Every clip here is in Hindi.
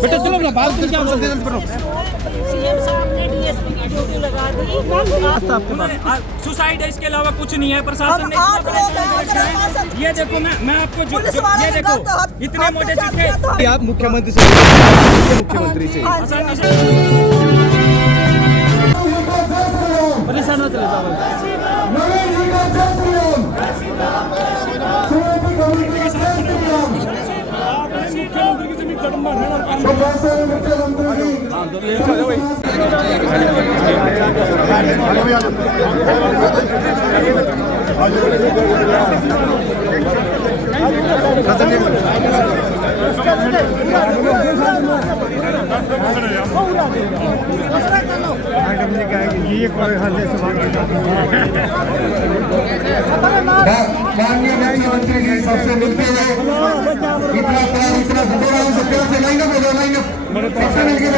बेटा चलो ना बात क्या बोल रहे हो। सीएम साहब ने डीएसपी की ड्यूटी लगा दी। सुसाइड है, इसके अलावा कुछ नहीं है। प्रशासन ने इतना परेशान कर रखा है। ये देखो मैं आपको ये देखो इतने मोटे चिट्ठे आप मुख्यमंत्री से आसानी से परेशान हो चले जाओ। माननीय मुख्यमंत्री जी सबसे मिलते हुए इतना प्यार इतना प्यार से लाइन अप हो जाओ, लाइन अप सबसे मिलकर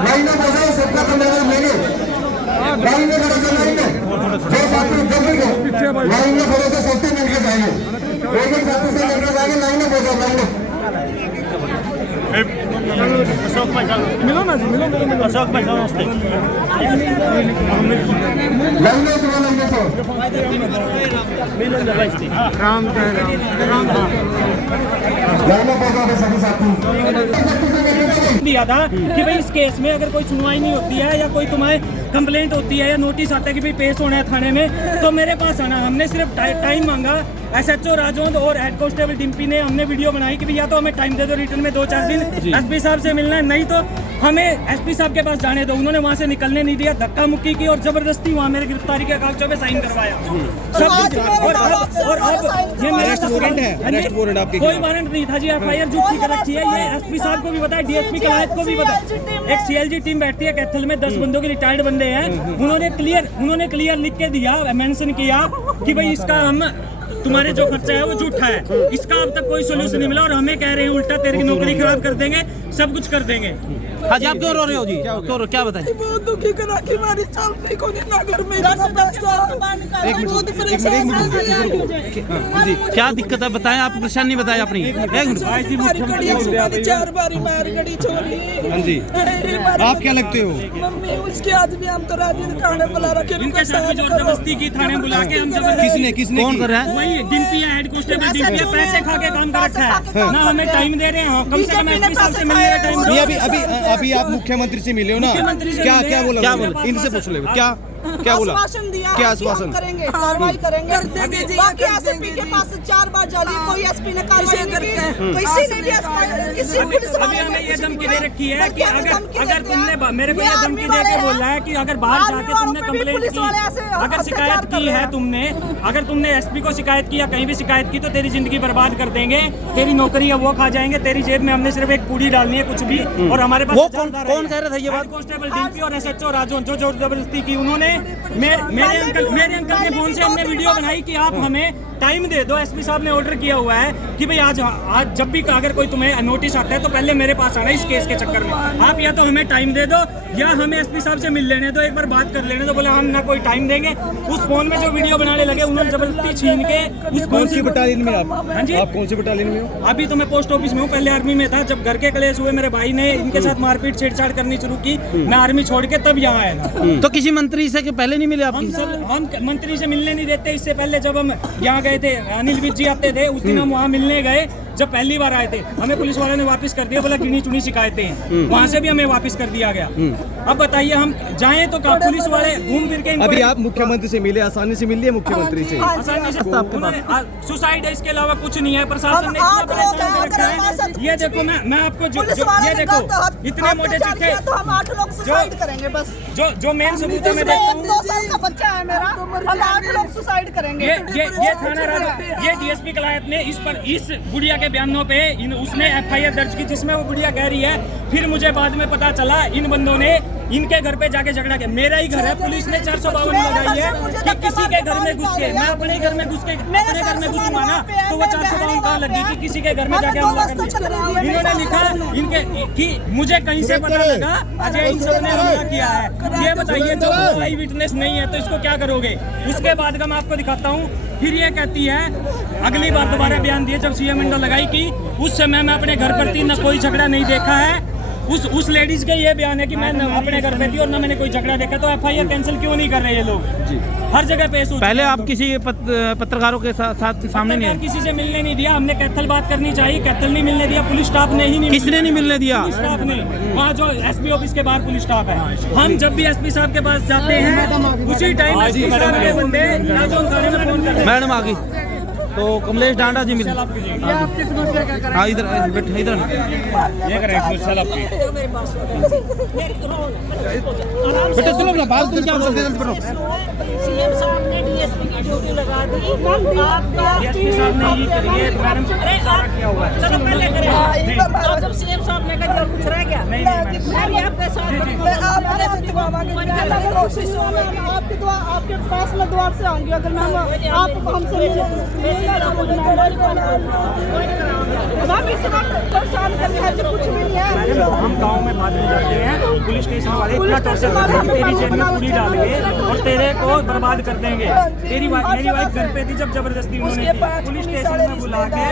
लाइन अप हो जाओ, सबका धन्यवाद लेंगे। लाइन में खड़े थे, लाइन में जो साथी जल्दी को लाइन में खड़े थे सबसे मिलकर जाएंगे, एक एक साथी से मिलकर जाएंगे। लाइन अप हो जाओ, लाइन अप मिलो ना जी, मिलो अशोक भाई नमस्ते। लाइन में राम लाइन अप हो जाओ सभी साथी। दिया था कि भाई इस केस में अगर कोई सुनवाई नहीं होती है या कोई तुम्हारे कंप्लेंट होती है या नोटिस आता है कि भाई पेश होना है थाने में, तो मेरे पास आना। हमने सिर्फ टाइम मांगा। एसएचओ राजौंद और हेड कांस्टेबल डिम्पी ने हमने वीडियो बनाई कि या तो हमें टाइम दे दो रिटर्न में 2-4 दिन एसपी साहब से मिलना है, नहीं तो हमें एसपी साहब के पास जाने दो। उन्होंने वहां से निकलने नहीं दिया, धक्का मुक्की की और जबरदस्ती वहां मेरे गिरफ्तारी के कागजों पे साइन करवाया। और अब ये मेरा वारंट है, अरेस्ट वारंट आपके कोई वारंट नहीं था जी, एफआईआर झूठी कर रखी है। ये एसपी साहब को भी पता है, डीएसपी कलायत को भी पता है। एक सीएलजी टीम बैठती है कैथल में, 10 बंदों के रिटायर्ड बंदे हैं। उन्होंने क्लियर लिख के दिया, मेंशन किया कि भाई इसका हम तुम्हारे जो खर्चा है वो झूठा है, इसका अब तक कोई सोल्यूशन नहीं मिला। और हमें कह रहे हैं उल्टा तेरी नौकरी खराब कर देंगे, सब कुछ कर देंगे। हाँ जी, आप क्यों रो रहे हो जी? क्या बताएं? बहुत दुखी करा कि हमारी चलती को नहीं ना घर में जी, क्या दिक्कत है बताएं, आप परेशानी बताएं अपनी। एक मिनट। 4 बारी मार गड़ी छोड़ी। हाँ जी, आप क्या लगते हो? मम्मी उसके आज भी हम तो राजी खाने बुला रखे, इनके साथ भी जबरदस्ती की थाने बुला के हम किसने कौन कर रहा है? वही डिम्पी है, हेड कांस्टेबल डिम्पी है, पैसे खा के काम कर रखा है ना। हमें टाइम दे रहे हैं, कम से कम एसपी साहब से मिलने का टाइम। अभी आप मुख्यमंत्री से मिले हो ना, क्या बोला? इनसे पूछ ले, क्या बोला? दिया, क्या आश्वासन? करेंगे, कार्रवाई करेंगे। बाकी एसपी के पास 4 बार जाली, कोई एसपी ने कार्रवाई नहीं की, किसी ने भी किसी पुलिस वाले ने ये धमकी दे रखी है कि अगर तुमने मेरे को ये धमकी दे के बोला है कि अगर बाहर जाके तुमने कंप्लेंट की, अगर शिकायत की है तुमने, अगर तुमने एसपी को शिकायत की या कहीं भी शिकायत की, तो तेरी जिंदगी बर्बाद कर देंगे, तेरी नौकरी है वो खा जाएंगे, तेरी जेब में हमने सिर्फ एक पूरी डालनी है कुछ भी। और हमारे पास कौन कह रहा था ये बात? कांस्टेबल डिम्पी और एसएचओ राजौंद जो जबरदस्ती की, उन्होंने मेरे अंकल के फोन से हमने वीडियो बनाई कि आप हमें टाइम दे दो। एसपी साहब ने ऑर्डर किया हुआ है कि भाई आज जब भी अगर कोई तुम्हें नोटिस आता है तो पहले मेरे पास आना इस केस के चक्कर में। आप या तो हमें टाइम दे दो या हमें एसपी साहब से मिल लेने दो, एक बार बात कर लेने दो। बोले हम ना कोई टाइम देंगे। उस फोन में जो वीडियो बनाने लगे उन्होंने जबरदस्ती छीन के उस कौन सी बटालियन में आप? हाँ जी, आप कौन सी बटालियन में हो? अभी तो मैं पोस्ट ऑफिस में हूँ, पहले आर्मी में था। जब घर के क्लेश हुए, मेरे भाई ने इनके साथ मारपीट छेड़छाड़ करनी शुरू की, मैं आर्मी छोड़ के तब यहाँ आया था। तो किसी मंत्री से के पहले नहीं मिले आप? हम मंत्री से मिलने नहीं देते। इससे पहले जब हम यहाँ गए थे, अनिल विज जी आते थे, उस दिन हम वहाँ मिलने गए। जब पहली बार आए थे, हमें पुलिस वालों ने वापस कर दिया, बोला गिनी चुनी शिकायतें हैं। वहाँ से भी हमें वापस कर दिया गया। अब बताइए हम जाएं तो क्या? पुलिस वाले घूम फिर के अभी आप मुख्यमंत्री से मिले, आसानी से मिल लिए मुख्यमंत्री से? आसानी से। सुसाइड है, इसके अलावा कुछ नहीं है। प्रशासन ने इतना परेशान कर रखा है। ये देखो मैं आपको ये देखो इतने मोटे चिट्ठे, तो हम 8 लोग सुसाइड करेंगे बस। जो मेन सबूत है, मैं देखता हूँ 2 साल का बच्चा है मेरा, हम 8 लोग सुसाइड करेंगे। ये थाना ये डीएसपी कलायत ने इस गुड़िया के बयानों पे उसने एफआईआर दर्ज की, जिसमें वो गुड़िया कह रही है। फिर मुझे बाद में पता चला इन बंदों ने इनके घर पे जाके झगड़ा किया। मेरा ही घर है, पुलिस ने 452 लगाई है कि किसी के घर में घुस के, मैं अपने घर में घुस के अपने घर में घुसूंगा ना तो वो 452 कहाँ लगी कि किसी के घर में जाके हमला कर दिया। इन्होंने लिखा इनके कि मुझे कहीं से पता लगा अजय इन सब ने हमला किया है। ये बताइए जो आई विटनेस नहीं है तो इसको क्या करोगे? उसके बाद का मैं आपको दिखाता हूँ। फिर ये कहती है अगली बार दोबारा बयान दिए जब सीएम विंडो लगाई कि उस समय मैं अपने घर पर थी, न कोई झगड़ा नहीं देखा है। उस लेडीज का ये बयान है कि मैं अपने घर पे थी और ना मैंने कोई झगड़ा देखा। तो एफआईआर कैंसिल क्यों नहीं कर रहे ये लोग? हर जगह पेश होती है। पहले आप किसी पत्रकारों के साथ सामने नहीं आए? किसी से मिलने नहीं दिया। हमने कैथल बात करनी चाहिए, कैथल नहीं मिलने दिया। पुलिस स्टाफ ने ही नहीं, किसने नहीं मिलने दिया? पुलिस स्टाफ ने, वहाँ जो एसपी ऑफिस के बाहर पुलिस स्टाफ है। हम जब भी एसपी साहब के पास जाते हैं उसी टाइम एसपी साहब के बंदे राजौंद थाने में फोन करते हैं। मैडम आ गई तो कमलेश डांडा जी मिले। हाँ इधर इधर बेटा चलो अपना बात तुम क्या बोलते हैं? सीएम साहब ने डीएसपी की ड्यूटी लगा दी। डीएसपी साहब ने ये करिए मैडम किया हुआ है। चलो पहले करें। और जब सीएम साहब ने कहा कुछ रह गया नहीं मैं आपके साथ मैं आपके कोशिश आपके दुआ आपके पास में दुआ से आऊंगी अगर मैं आप हमसे मैम इस वक्त परेशान करने है जो कुछ भी नहीं है। हम गांव में बात में जाते हैं पुलिस स्टेशन वाले इतना टॉर्चर करते हैं, तेरी जेब में पूरी डालेंगे और तेरे को बर्बाद कर देंगे। मेरी वाइफ घर पे थी जब जबरदस्ती उन्होंने पुलिस स्टेशन में बुला के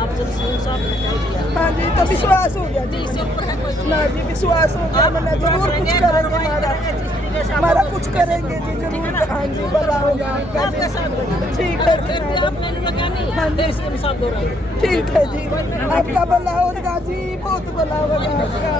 आप जब सीएम साहब ने कह दिया हाँ जी तो विश्वास हो गया जी। इससे ऊपर है कोई ना जी विश्वास हो गया। मैंने जरूर कुछ करेंगे हमारा कुछ करेंगे जी जरूर। हाँ जी भला होगा आपके साथ ठीक है आप मैंने लगा नहीं सीएम साहब दो रहे। ठीक है जी आपका भला होगा जी बहुत भला होगा आपका।